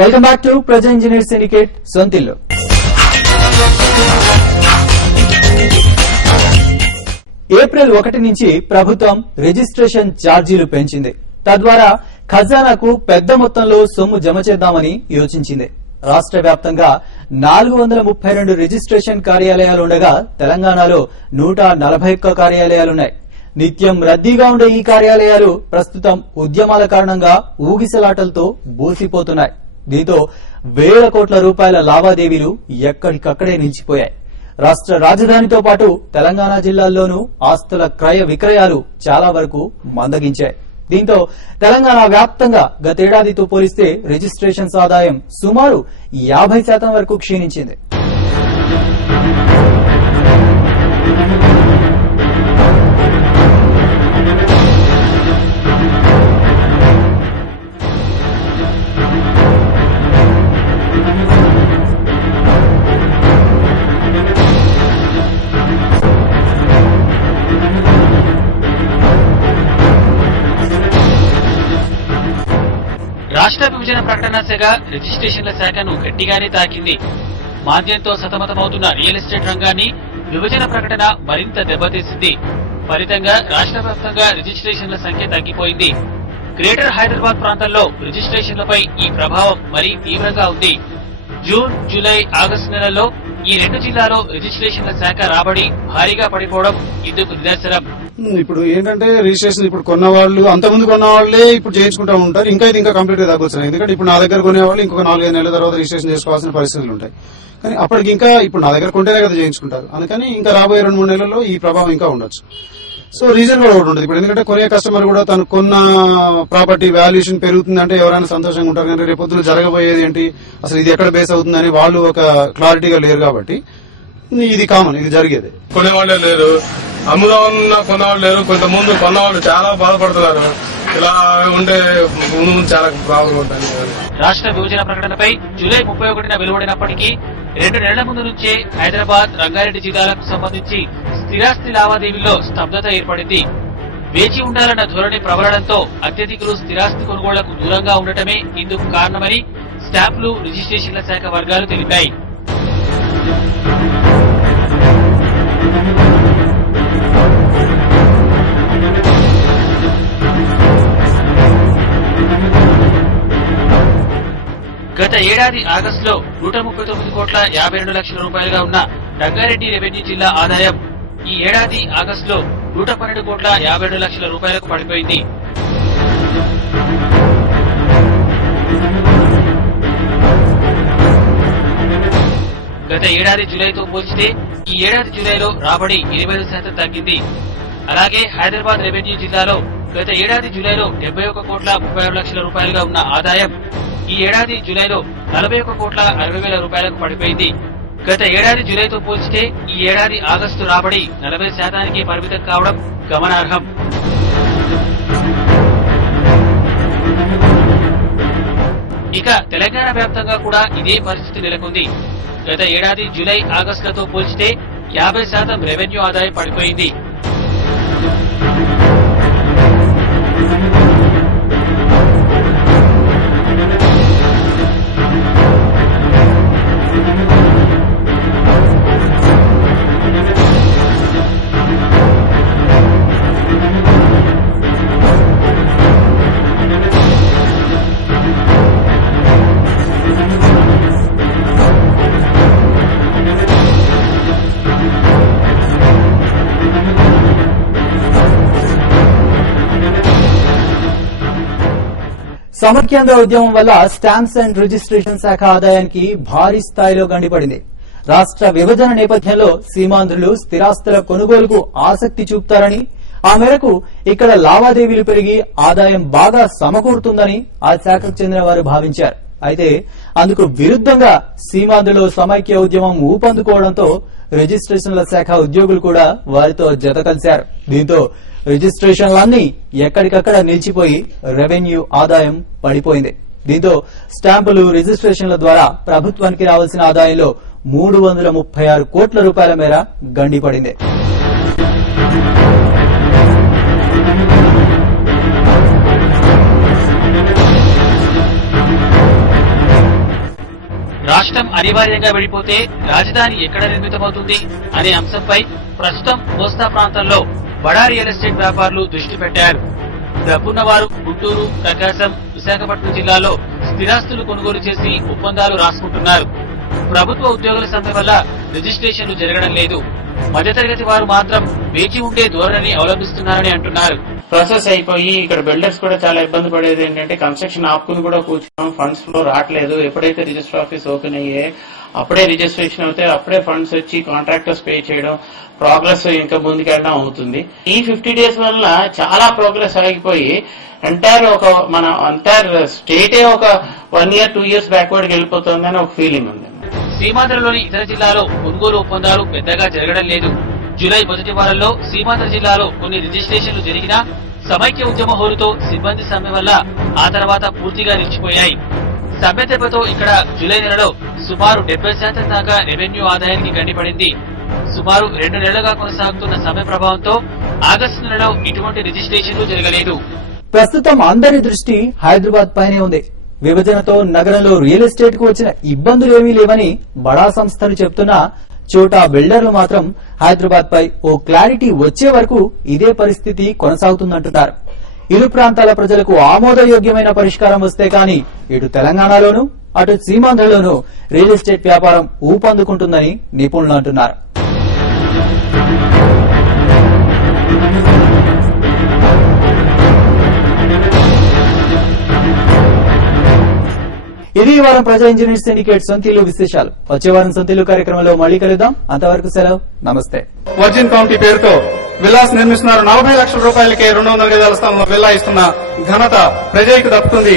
Welcome back to ప్రజా engineer syndicate సొంతిల్లు. April 1 నుంచి ప్రభుత్వం రిజిస్ట్రేషన్ ఛార్జీలు పెంచింది. తద్వారా ఖజానాకు పెద్ద మొత్తంలో సొమ్ము జమ చేద్దామని యోచించింది. రాష్ట్ర వ్యాప్తంగా 432 రిజిస్ట్రేషన్ కార్యాలయాలుండగా తెలంగాణలో 141 కార్యాలయాలున్నాయి. నిత్యం రద్దీగా ఉండే ఈ కార్యాలయాలు ప్రస్తుతం ఉద్యమాల కారణంగా ఊగిసలాటలతో బోసిపోతున్నాయి. దీంతో వేల కోట్ల రూపాయల లావాదేవీలు ఎక్కడికక్కడే నిలిచిపోయాయి. రాష్ట్ర రాజధానితో పాటు తెలంగాణ జిల్లాల్లోనూ ఆస్తుల క్రయ విక్రయాలు చాలా వరకు మందగించాయి. దీంతో తెలంగాణ వ్యాప్తంగా గతేడాదితో పోలిస్తే రిజిస్ట్రేషన్స్ ఆదాయం సుమారు 50% వరకు క్షీణించింది. రాష్ట్ర విభజన ప్రకటన శాఖ రిజిస్ట్రేషన్ల శాఖను గట్టిగానే తాకింది. మాంద్యంతో సతమతమవుతున్న రియల్ ఎస్టేట్ రంగాన్ని విభజన ప్రకటన మరింత దెబ్బతీసింది. ఫలితంగా రాష్ట్ర వ్యాప్తంగా రిజిస్ట్రేషన్ల సంఖ్య తగ్గిపోయింది. గ్రేటర్ హైదరాబాద్ ప్రాంతంలో రిజిస్ట్రేషన్లపై ఈ ప్రభావం మరీ తీవ్రంగా ఉంది. జూన్, జూలై, ఆగస్టు నెలల్లో ఈ 2 జిల్లాలో రిజిస్ట్రేషన్ల శాఖ రాబడి భారీగా పడిపోవడం ఇందుకు నిదర్శనం. ఇప్పుడు ఏంటంటే రిజిస్ట్రేషన్ ఇప్పుడు కొన్న వాళ్ళు అంతకుముందు కొన్న వాళ్ళే ఇప్పుడు చేయించుకుంటా ఉంటారు. ఇంకా కంప్లీట్ గా తగ్గొచ్చు. ఎందుకంటే ఇప్పుడు నా దగ్గర కొనేవాళ్ళు ఇంకొక 4-5 నెలల తర్వాత రిజిస్ట్రేషన్ చేసుకోవాల్సిన పరిస్థితులు ఉంటాయి. కానీ అప్పటికి ఇంకా ఇప్పుడు నా దగ్గర కొంటేనే కదా చేయించుకుంటారు. అందుకని ఇంకా రాబోయే 2-3 నెలల్లో ఈ ప్రభావం ఇంకా ఉండొచ్చు. సో రీజన్ కూడా ఒకటి ఉంటుంది. ఇప్పుడు ఎందుకంటే కొనే కస్టమర్ కూడా తను కొన్న ప్రాపర్టీ వాల్యుయేషన్ పెరుగుతుందంటే ఎవరైనా సంతోషంగా ఉంటారు. కానీ రేపు పొద్దున జరగబోయేది ఏంటి, అసలు ఇది ఎక్కడ బేస్ అవుతుందని వాళ్ళు ఒక క్లారిటీగా లేరు. కాబట్టి ఇది కామన్, ఇది జరిగేది. కొనేవాళ్ళే లేరు, అమ్ముదామన్నా కొన్నవాళ్ళు లేరు. కొంతమంది కొన్నవాళ్ళు చాలా బాధపడుతున్నారు. ఇలా ఉంటే ముందు చాలా ప్రాబ్లం ఉంటుంది. రాష్ట్ర విభజన ప్రకటనపై జూలై 31న వెలువడినప్పటికీ 2 నెలల ముందు నుంచే హైదరాబాద్, రంగారెడ్డి జిల్లాలకు సంబంధించి స్థిరాస్తి లావాదేవీల్లో స్తబ్దత ఏర్పడింది. వేచి ఉండాలన్న ధోరణి ప్రబలడంతో అత్యధికులు స్థిరాస్తి కొనుగోళ్లకు దూరంగా ఉండటమే ఇందుకు కారణమని స్టాంపులు, రిజిస్ట్రేషన్ల శాఖ వర్గాలు తెలిపాయి. గత ఏడాది ఆగస్టులో 139,52 లక్షల రూపాయలుగా ఉన్న రంగారెడ్డి రెవెన్యూ జిల్లా ఆదాయం ఈ ఏడాది ఆగస్టులో 112,52 లక్షల రూపాయలకు పడిపోయింది. గత ఏడాది జూలైతో పోల్చితే ఈ ఏడాది జూలైలో రాబడి 25% తగ్గింది. అలాగే హైదరాబాద్ రెవెన్యూ జిల్లాలో గత ఏడాది జూలైలో 71,36 లక్షల రూపాయలుగా ఉన్న ఆదాయం ఈ ఏడాది జూలైలో 41,60,000 రూపాయలకు పడిపోయింది. గత ఏడాది జూలైతో పోల్చితే ఈ ఏడాది ఆగస్టు రాబడి 40% పరిమితం కావడం గమనార్హం. ఇక తెలంగాణ వ్యాప్తంగా కూడా ఇదే పరిస్థితి నెలకొంది. గత ఏడాది జూలై, ఆగస్టులతో పోల్చితే 50% రెవెన్యూ ఆదాయం పడిపోయింది. సమైక్యాంధ్ర ఉద్యమం వల్ల స్టాంప్స్ అండ్ రిజిస్ట్రేషన్ శాఖ ఆదాయానికి భారీ స్థాయిలో గండిపడింది. రాష్ట్ర విభజన నేపథ్యంలో సీమాంధ్రులు స్థిరాస్తుల కొనుగోలుకు ఆసక్తి చూపుతారని, ఆ మేరకు ఇక్కడ లావాదేవీలు పెరిగి ఆదాయం బాగా సమకూరుతుందని ఆ శాఖకు చెందిన వారు భావించారు. అయితే అందుకు విరుద్దంగా సీమాంధ్రలో సమైక్య ఉద్యమం ఊపందుకోవడంతో రిజిస్ట్రేషన్ల శాఖ ఉద్యోగులు కూడా వారితో జత కలిశారు. దీంతో రిజిస్ట్రేషన్లన్నీ ఎక్కడికక్కడ నిలిచిపోయి రెవెన్యూ ఆదాయం పడిపోయింది. దీంతో స్టాంపులు, రిజిస్ట్రేషన్ల ద్వారా ప్రభుత్వానికి రావాల్సిన ఆదాయంలో 336 కోట్ల రూపాయల మేర గండిపడింది. రాష్ట్రం అనివార్యంగా విడిపోతే రాజధాని ఎక్కడ నిర్మితమవుతుంది అనే అంశంపై ప్రస్తుతం కోస్తా ప్రాంతంలో బడా రియల్ ఎస్టేట్ వ్యాపారులు దృష్టి పెట్టారు. డబ్బున్నవారు గుంటూరు, ప్రకాశం, విశాఖపట్నం జిల్లాలో స్థిరాస్తులు కొనుగోలు చేసి ఒప్పందాలు రాసుకుంటున్నారు. ప్రభుత్వ ఉద్యోగుల సమ్మె వల్ల రిజిస్ట్రేషన్లు జరగడం లేదు. మధ్యతరగతి వారు మాత్రం వేచి ఉండే ధోరణిని అవలంబిస్తున్నారని అంటున్నారు. ప్రాసెస్ అయిపోయి ఇక్కడ బిల్డర్స్ కూడా చాలా ఇబ్బంది పడేది ఏంటంటే కన్స్ట్రక్షన్ ఆపుకుని కూడా కూర్చున్నాం, ఫండ్స్ ఫ్లో రావట్లేదు. ఎప్పుడైతే రిజిస్టర్ ఆఫీస్ ఓపెన్ అయ్యే అప్పుడే రిజిస్ట్రేషన్ అవుతే అప్పుడే ఫండ్స్ వచ్చి కాంట్రాక్టర్స్ పే చేయడం, ప్రోగ్రెస్ ఇంకా ముందుకెళ్ళడం అవుతుంది. ఈ 50 days వల్ల చాలా ప్రోగ్రెస్ ఆగిపోయి ఎంటైర్ స్టేటే ఒక 1 year 2 years బ్యాక్వర్డ్ వెళ్ళిపోతుందని ఒక ఫీలింగ్ ఉంది. సీమాంధ్రలోని ఇతర జిల్లాలో కొనుగోలు ఒప్పందాలు పెద్దగా జరగడం లేదు. జూలై మొదటి వారంలో సీమాంధ్ర జిల్లాలో కొన్ని రిజిస్ట్రేషన్లు జరిగినా సమైక్య ఉద్యమ హోరుతో సిబ్బంది సమ్మె వల్ల ఆ తర్వాత పూర్తిగా నిలిచిపోయాయి. సమ్మె దెబ్బతో ఇక్కడ జూలై నెలలో సుమారు 70% దాకా రెవెన్యూ ఆదాయానికి గండిపడింది. సుమారు 2 నెలలుగా కొనసాగుతున్న సమ్మె ప్రభావంతో ఆగస్టు నెలలో ఇటువంటి రిజిస్ట్రేషన్లు జరగలేదు. ప్రస్తుతం అందరి దృష్టి హైదరాబాద్ పైనే ఉంది. విభజనతో నగరంలో రియల్ ఎస్టేట్ కు వచ్చిన ఇబ్బందులేమీ లేవని బడా సంస్థలు చెప్తున్నా చోటా బిల్డర్లు మాత్రం హైదరాబాద్ పై ఓ క్లారిటీ వచ్చే వరకు ఇదే పరిస్థితి కొనసాగుతుందంటున్నారు. ఇరు ప్రాంతాల ప్రజలకు ఆమోదయోగ్యమైన పరిష్కారం వస్తే కానీ ఇటు తెలంగాణలోనూ అటు సీమాంధ్రలోనూ రియల్ ఎస్టేట్ వ్యాపారం ఊపందుకుంటుందని నిపుణులు అంటున్నారు. ఇది ఈ వారం ప్రజా ఇంజనీర్ సిండికేట్ సొంతిల్లు విశేషాలు. వచ్చే వారం సొంతిల్లు కార్యక్రమంలో మళ్లీ కలుద్దాం. అంతవరకు సెలవు, నమస్తే. వర్జిన్ కౌంటీ పేరుతో విల్లాస్ నిర్మిస్తున్నారు. 40 లక్షల రూపాయలకే 200 గజాల స్థలంలో విల్లా ఇస్తున్న ఘనత ప్రజలకు దక్కుతుంది.